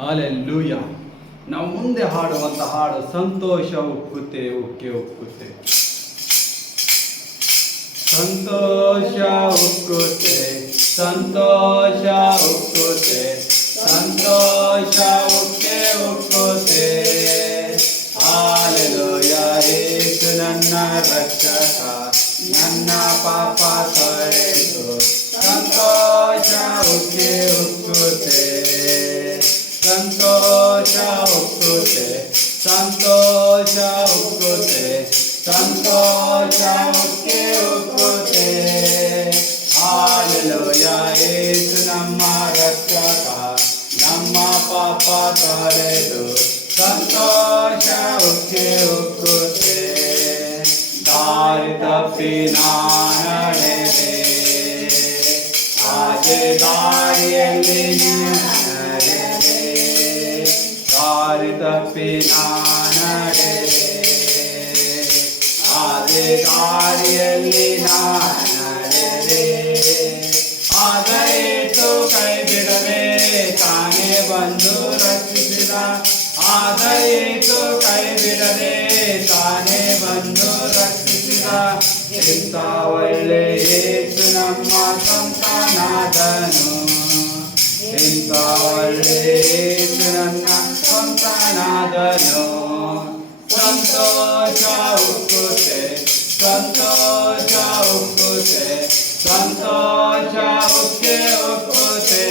Hallelujah. ನಾವು ಮುಂದೆ ಹಾಡುವಂಥ ಹಾಡು ಸಂತೋಷ ಉಕ್ಕುತ್ತೆ ಉಕ್ಕೆ ಉಕ್ಕುತ್ತೆ. ಸಂತೋಷ ಉಕ್ಕುತ್ತೆ, ಸಂತೋಷ ಉಕ್ಕುತ್ತೆ, ಸಂತೋಷ ಉಕ್ಕೆ ಉಕ್ಕುತ್ತೆ. ಹಾಲೆಲೂಯ. ಯೇಸು ನನ್ನ ರಕ್ಷಕ, ನನ್ನ ಪಾಪ ತೊಳೆದು ಸಂತೋಷ ಉಕ್ಕೆ ಉಕ್ಕುತ್ತೆ. ಸಂತೋಷ ಉಕ್ಕುತ್ತೆ, ಸಂತೋಷ ಉಕ್ಕುತ್ತೆ, ಸಂತೋಷ ಉಕ್ಕೆ ಉಕ್ಕುತ್ತೆ. ಹಾಲೆಲೂಯ. ಯೇಸು ನಮ್ಮ ರಕ್ಷಕ, ನಮ್ಮ ಪಾಪ ತೊಳೆದು ಸಂತೋಷ ಉಕ್ಕೆ ಉಕ್ಕುತ್ತೆ. ದಾರಿ ತಪ್ಪಿ ನಡೆದೆ, ಆಚೆ ದಾರಿಯಲ್ಲಿ ನಡೆದೆ. ದಾರಿ ತಪ್ಪಿ ನಡೆದೆ, ಆಚೆ ದಾರಿಯಲ್ಲಿ ನಡೆದೆ. ಆದರೇತು ಕೈ ಬಿಡದೆ ತಾನೇ ಬಂದು ರಕ್ಷಿಸಿದ. ಆದರೇತು ಕೈ ಬಿಡದೆ ತಾನೇ ಬಂದು ರಕ್ಷಿಸಿದ. ಎಂತ ಒಳ್ಳೆ ಯೇಸು ನಮ್ಮ ಸ್ವಂತನಾದನು. ಎಂತ ಒಳ್ಳೆ ಯೇಸು ನನ್ನ ಸ್ವಂತನಾದನು. ಸಂತೋಷ ಉಕ್ಕುತ್ತೆ, ಸಂತೋಷ ಉಕ್ಕುತ್ತೆ, ಸಂತೋಷ ಉಕ್ಕೆ ಉಕ್ಕುತ್ತೆ.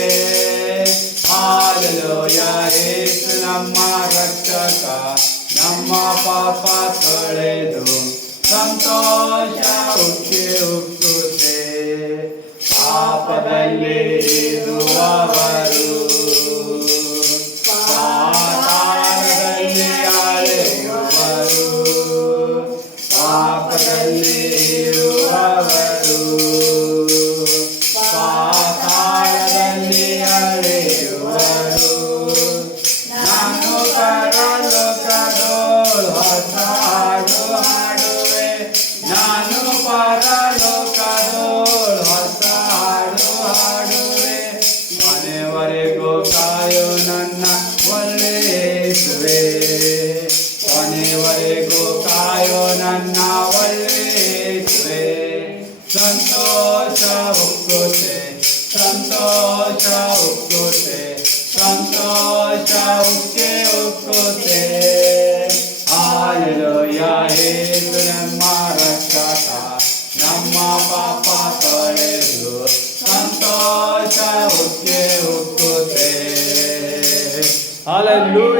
ಹಾಲೆಲೂಯ. ಯೇಸು ನಮ್ಮ ರಕ್ಷಕ, ನಮ್ಮ ಪಾಪ ತೊಳೆದು ಸಂತೋಷ ಉಕ್ಕೆ ಉಕ್ಕುತ್ತೆ. ಪಾಪದಲ್ಲಿ ಇರುವವರು ಪಾತಾಳದಲ್ಲಿ ಅಳೆಯುವರು. ಪಾಪದಲ್ಲಿ ಇರುವವರು ಪಾತಾಳದಲ್ಲಿ ಅಳೆಯುವರು. ನಾನು ಪರಲೋಕದೋಳು ಹೊಸ ಹಾಡು ಹಾಡುವೆ. ನಾನು ಪರಲೋಕದೋಳು ಹೊಸ ಹಾಡು ಹಾಡುವೆ. ಮನೆವರೆಗೂ ಕಾಯೋ ನನ್ನ ಒಳ್ಳೆ ಯೇಸುವೆ. ಕೊನೆವರೆಗೂ ಕಾಯೋ ನನ್ನ ಒಳ್ಳೆ ಯೇಸುವೆ. ಸಂತೋಷ ಉಕ್ಕುತ್ತೆ, ಸಂತೋಷ ಉಕ್ಕುತ್ತೆ, ಸಂತೋಷ ಉಕ್ಕೆ ಉಕ್ಕುತ್ತೆ. ಹಾಲೆಲೂಯ. ಯೇಸು ನಮ್ಮ ರಕ್ಷಕ, ನಮ್ಮ ಪಾಪ ತೊಳೆದು ಸಂತೋಷ ಉಕ್ಕೆ ಉಕ್ಕುತ್ತೆ. ಹಾಲೆಲೂಯ.